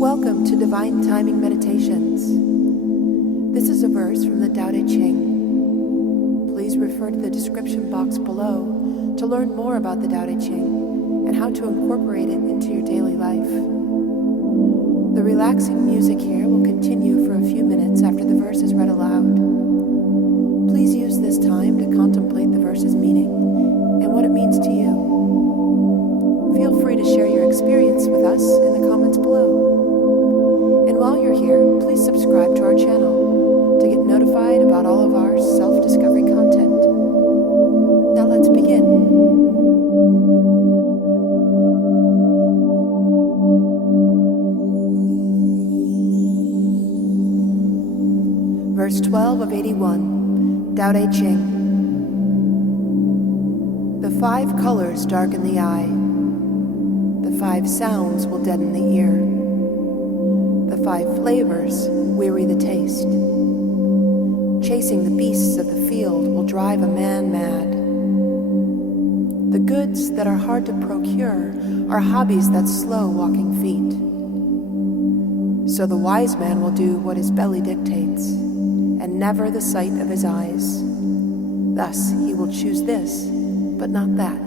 Welcome to Divine Timing Meditations. This is a verse from the Tao Te Ching. Please refer to the description box below to learn more about the Tao Te Ching and how to incorporate it into your daily life. The relaxing music here will continue for a few minutes after the verse is read aloud. Please use this time to contemplate the verse's meaning and what it means to you. Feel free to share your experience with us in the comments below. And while you're here, please subscribe to our channel to get notified about all of our self-discovery content. Now let's begin. Verse 12 of 81, Tao Te Ching. The 5 colors darken the eye. The 5 sounds will deaden the ear. The 5 flavors weary the taste. Chasing the beasts of the field will drive a man mad. The goods that are hard to procure are hobbies that slow walking feet. So the wise man will do what his belly dictates, and never the sight of his eyes. Thus he will choose this, but not that.